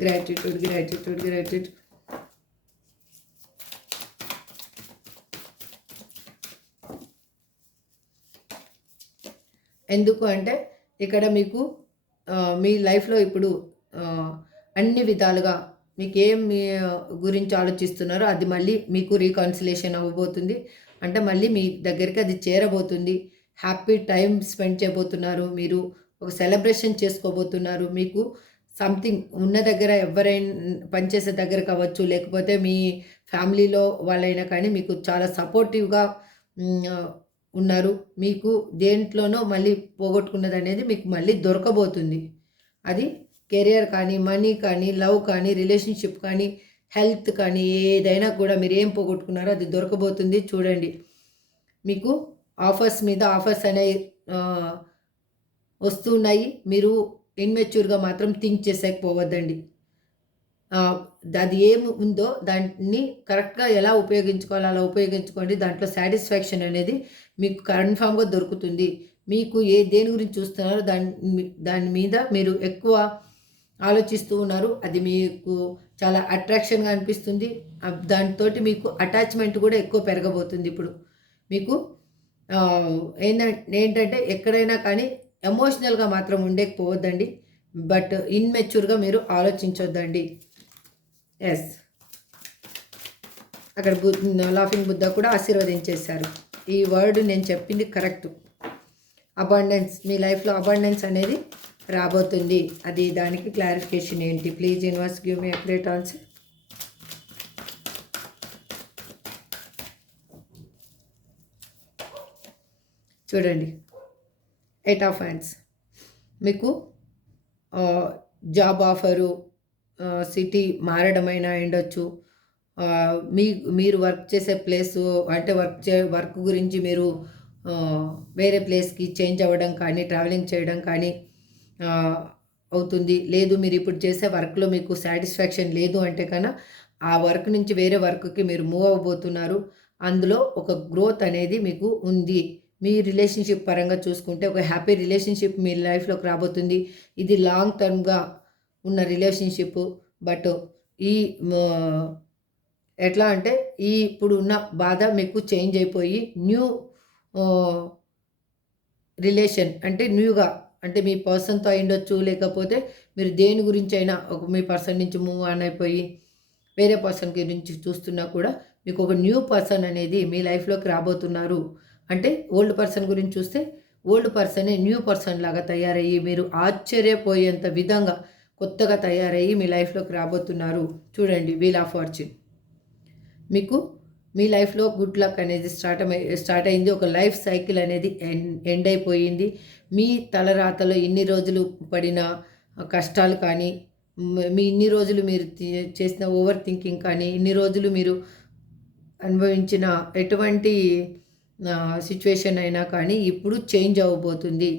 గ్రాటిట్యూడ్. ఎందుకు అంటే ఇక్కడ మీకు మీ లైఫ్లో ఇప్పుడు అన్ని విధాలుగా మీకేం మీ గురించి ఆలోచిస్తున్నారో అది మళ్ళీ మీకు రీకన్సిలేషన్ అవ్వబోతుంది. అంటే మళ్ళీ మీ దగ్గరికి అది చేరబోతుంది. హ్యాపీ టైం స్పెండ్ చేయబోతున్నారు. మీరు ఒక సెలబ్రేషన్ చేసుకోబోతున్నారు. మీకు సంథింగ్ ఉన్న దగ్గర ఎవరైనా పనిచేసే దగ్గర కావచ్చు, లేకపోతే మీ ఫ్యామిలీలో వాళ్ళైనా కానీ మీకు చాలా సపోర్టివ్గా ఉన్నారు. మీకు దేంట్లోనో మళ్ళీ పోగొట్టుకున్నది అనేది మీకు మళ్ళీ దొరకబోతుంది. అది కెరియర్ కానీ, మనీ కానీ, లవ్ కానీ, రిలేషన్షిప్ కానీ, హెల్త్ కానీ, ఏదైనా కూడా మీరు ఏం పోగొట్టుకున్నారో అది దొరకబోతుంది. చూడండి, మీకు ఆఫర్స్ మీద ఆఫర్స్ అనేవి వస్తున్నాయి. మీరు ఇన్మెచ్యూర్గా మాత్రం థింక్ చేసేకపోవద్దండి. అది ఏమి ఉందో దాన్ని కరెక్ట్గా ఎలా ఉపయోగించుకోవాలో అలా ఉపయోగించుకోండి. దాంట్లో సాటిస్ఫాక్షన్ అనేది మీకు కన్ఫామ్గా దొరుకుతుంది. మీకు దేని గురించి చూస్తున్నారో దాని మీద మీరు ఎక్కువ ఆలోచిస్తూ ఉన్నారు. అది మీకు చాలా అట్రాక్షన్గా అనిపిస్తుంది. దాంతో మీకు అటాచ్మెంట్ కూడా ఎక్కువ పెరగబోతుంది. ఇప్పుడు మీకు ఏంటంటే ఎక్కడైనా కానీ ఎమోషనల్గా మాత్రం ఉండకపోవద్దండి. బట్ ఇన్మెచ్యూర్గా మీరు ఆలోచించొద్దండి. ఎస్, అక్కడ లాఫింగ్ బుద్ధ కూడా ఆశీర్వదించేశారు. ఈ వర్డ్ నేను చెప్పింది కరెక్ట్. అబండెన్స్, మీ లైఫ్లో అబండెన్స్ అనేది రాబోతుంది. అది దానికి క్లారిఫికేషన్ ఏంటి? Please universe give me accurate answer. చూడండి, 8 ఆఫ్ హ్యాండ్స్. మీకు జాబ్ ఆఫరు, సిటీ మారడమైనా ఉండొచ్చు. మీరు వర్క్ చేసే ప్లేసు అంటే వర్క్ గురించి మీరు వేరే ప్లేస్కి చేంజ్ అవ్వడం కానీ ట్రావెలింగ్ చేయడం కానీ అవుతుంది. లేదు మీరు ఇప్పుడు చేసే వర్క్లో మీకు సాటిస్ఫాక్షన్ లేదు అంటే కన్నా ఆ వర్క్ నుంచి వేరే వర్క్కి మీరు మూవ్ అవ్వబోతున్నారు. అందులో ఒక గ్రోత్ అనేది మీకు ఉంది. మీ రిలేషన్షిప్ పరంగా చూసుకుంటే ఒక హ్యాపీ రిలేషన్షిప్ మీ లైఫ్లోకి రాబోతుంది. ఇది లాంగ్ టర్మ్గా ఉన్న రిలేషన్షిప్. బట్ ఈ ఎట్లా అంటే ఈ ఇప్పుడు ఉన్న బాధ మీకు చేంజ్ అయిపోయి న్యూ రిలేషన్ అంటే న్యూగా అంటే మీ పర్సన్తో అయ్యుండొచ్చు, లేకపోతే మీరు దేని గురించి అయినా ఒక మీ పర్సన్ నుంచి మూవ్ ఆన్ అయిపోయి వేరే పర్సన్ గురించి చూస్తున్నా కూడా మీకు ఒక న్యూ పర్సన్ అనేది మీ లైఫ్లోకి రాబోతున్నారు. అంటే ఓల్డ్ పర్సన్ గురించి చూస్తే ఓల్డ్ పర్సనే న్యూ పర్సన్ లాగా తయారయ్యి మీరు ఆశ్చర్యపోయేంత విధంగా కొత్తగా తయారయ్యి మీ లైఫ్లోకి రాబోతున్నారు. చూడండి, వీల్ ఆఫ్ ఫార్చ్యూన్ మీకు మీ లైఫ్లో గుడ్ లక్ అనేది స్టార్ట్ అయింది. ఒక లైఫ్ సైకిల్ అనేది ఎండ్ అయిపోయింది. మీ తలరాతలో ఇన్ని రోజులు పడిన కష్టాలు కానీ, మీ ఇన్ని రోజులు మీరు చేసిన ఓవర్ థింకింగ్ కానీ, ఇన్ని రోజులు మీరు అనుభవించిన ఎటువంటి సిచ్యువేషన్ అయినా కానీ ఇప్పుడు చేంజ్ అవ్వబోతుంది.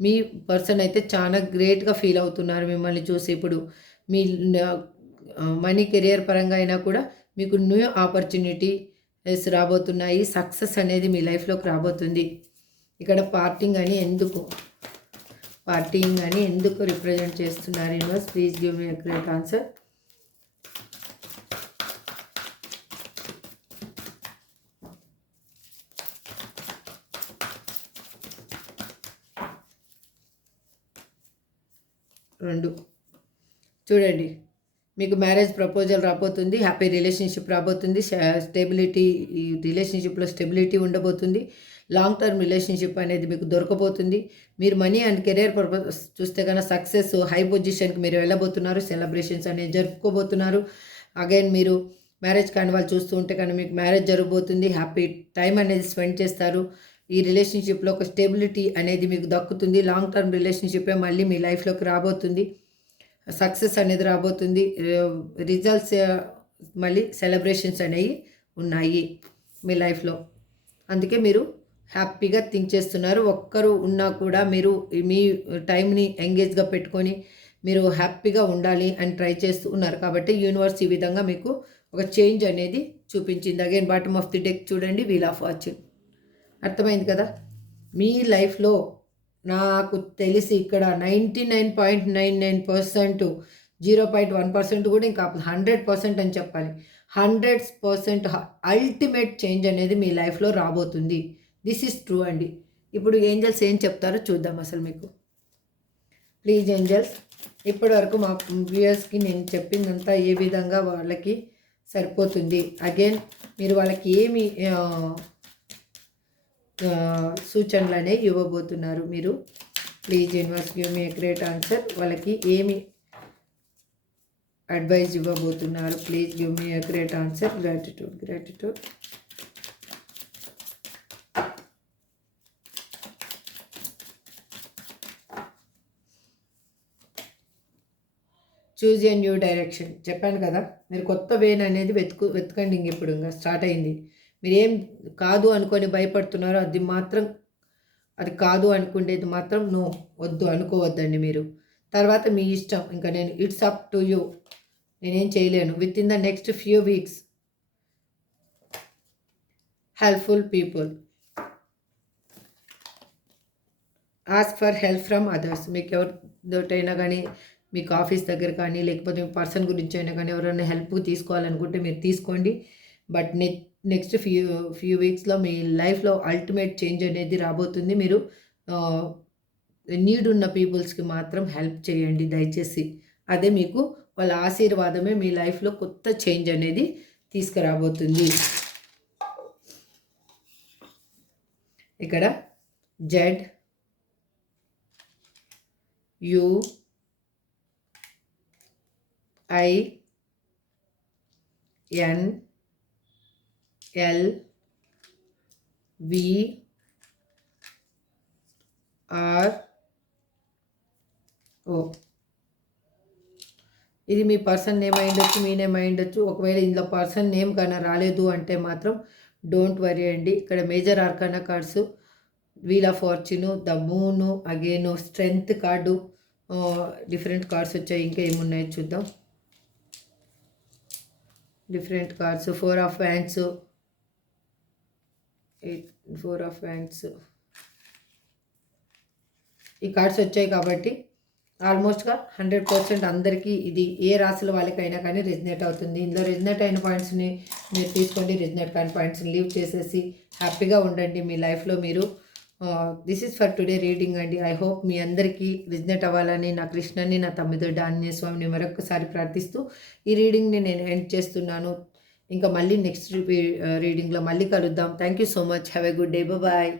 మీ పర్సన్ అయితే చాలా గ్రేట్గా ఫీల్ అవుతున్నారు మిమ్మల్ని చూసి. ఇప్పుడు మీ మనీ కెరియర్ పరంగా అయినా కూడా మీకు న్యూ ఆపర్చునిటీస్ రాబోతున్నాయి. సక్సెస్ అనేది మీ లైఫ్లోకి రాబోతుంది. ఇక్కడ పార్టింగ్ అని ఎందుకు రిప్రజెంట్ చేస్తున్నారు universe? Please give me a great answer. రెండు చూడండి, మీకు మ్యారేజ్ ప్రపోజల్ రాబోతుంది. హ్యాపీ రిలేషన్షిప్ రాబోతుంది. స్టెబిలిటీ, ఈ రిలేషన్షిప్లో స్టెబిలిటీ ఉండబోతుంది. లాంగ్ టర్మ్ రిలేషన్షిప్ అనేది మీకు దొరకబోతుంది. మీరు మనీ అండ్ కెరియర్ పర్పస్ చూస్తే కన్నా సక్సెస్, హై పొజిషన్కి మీరు వెళ్ళబోతున్నారు. సెలబ్రేషన్స్ అనేది జరుపుకోబోతున్నారు. అగైన్ మీరు మ్యారేజ్ కాని వాళ్ళు చూస్తూ ఉంటే కానీ మీకు మ్యారేజ్ జరగబోతుంది. హ్యాపీ టైం అనేది స్పెండ్ చేస్తారు. ఈ రిలేషన్షిప్లో ఒక స్టెబిలిటీ అనేది మీకు దక్కుతుంది. లాంగ్ టర్మ్ రిలేషన్షిపే మళ్ళీ మీ లైఫ్లోకి రాబోతుంది. సక్సెస్ అనేది రాబోతుంది. రిజల్ట్స్, మళ్ళీ సెలబ్రేషన్స్ అనేవి ఉన్నాయి మీ లైఫ్లో. అందుకే మీరు హ్యాపీగా థింక్ చేస్తున్నారు. ఒక్కరు ఉన్నా కూడా మీరు మీ టైంని ఎంగేజ్గా పెట్టుకొని మీరు హ్యాపీగా ఉండాలి అని ట్రై చేస్తూ ఉన్నారు. కాబట్టి యూనివర్స్ ఈ విధంగా మీకు ఒక చేంజ్ అనేది చూపించింది. Again bottom of the deck చూడండి, వీల్ ఆఫ్ ఫార్చ్యూన్. అర్థమైంది కదా? మీ లైఫ్లో నాకు తెలిసి ఇక్కడ 99.99%, 0.1% కూడా ఇంకా 100% అని చెప్పాలి. 100% అల్టిమేట్ చేంజ్ అనేది మీ లైఫ్లో రాబోతుంది. దిస్ ఈజ్ ట్రూ అండి. ఇప్పుడు ఏంజల్స్ ఏం చెప్తారో చూద్దాం అసలు మీకు. ప్లీజ్ ఏంజల్స్, ఇప్పటి వరకు మా వ్యూయర్స్కి నేను చెప్పిందంతా ఏ విధంగా వాళ్ళకి సరిపోతుంది? అగైన్ మీరు వాళ్ళకి ఏమి సూచనలు అనేవి ఇవ్వబోతున్నారు మీరు? Please universe give me a great answer. వాళ్ళకి ఏమి అడ్వైజ్ ఇవ్వబోతున్నారు? Please give me a great answer. Gratitude. Choose a new direction. చెప్పాను కదా, మీరు కొత్త వేన్ అనేది వెతకండి. ఇప్పుడు ఇంకా స్టార్ట్ అయింది. మీరు ఏం కాదు అనుకొని భయపడుతున్నారో అది కాదు అనుకునేది మాత్రం వద్దు అనుకోవద్దండి మీరు. తర్వాత మీ ఇష్టం. ఇంకా ఇట్స్ అప్ టు యూ, నేనేం చేయలేను. With in the next few weeks helpful people, ask for help from others. మీకు ఎవరితోటైనా కానీ, మీకు ఆఫీస్ దగ్గర కానీ, లేకపోతే మీ పర్సన్ గురించి అయినా కానీ ఎవరైనా హెల్ప్ తీసుకోవాలనుకుంటే మీరు తీసుకోండి. బట్ నెక్స్ట్ ఫ్యూ వీక్స్లో మీ లైఫ్లో అల్టిమేట్ చేంజ్ అనేది రాబోతుంది. మీరు నీడ్ ఉన్న పీపుల్స్కి మాత్రం హెల్ప్ చేయండి దయచేసి. అదే మీకు వాళ్ళ ఆశీర్వాదమే మీ లైఫ్లో కొత్త చేంజ్ అనేది తీసుకురాబోతుంది. ఇక్కడ ZUNL VRO. ఇది మీ పర్సన్ నేమ్ అయ్యుండొచ్చు, మీ నేమ్ అయ్యుండొచ్చు. ఒకవేళ ఇందులో పర్సన్ నేమ్ కన్నా రాలేదు అంటే మాత్రం డోంట్ వరీ అండి. ఇక్కడ major arcana cards wheel of fortune, the moon, again strength card, different cards వచ్చాయి. ఇంకా ఏమున్నాయో చూద్దాం. Different cards, 4 of wands, 4 of wands, ఈ కార్డ్స్ వచ్చాయి. కాబట్టి ఆల్మోస్ట్గా 100% అందరికీ ఇది ఏ రాశుల వాళ్ళకైనా కానీ రెజినేట్ అవుతుంది. ఇందులో రెజినేట్ అయిన పాయింట్స్ని మీరు తీసుకోండి, రెజినేట్ కాని పాయింట్స్ని లీవ్ చేసేసి హ్యాపీగా ఉండండి మీ లైఫ్లో మీరు. This is for today reading అండి. ఐ హోప్ మీ అందరికీ రెజినేట్ అవ్వాలని నా కృష్ణని, నా తమ్మిదొడ్డి ఆంజనేయ స్వామిని మరొకసారి ప్రార్థిస్తూ ఈ రీడింగ్ని నేను ఎండ్ చేస్తున్నాను. ఇంకా మళ్ళీ నెక్స్ట్ రీడింగ్లో మళ్ళీ కలుద్దాం. Thank you so much. Have a good day. Bye.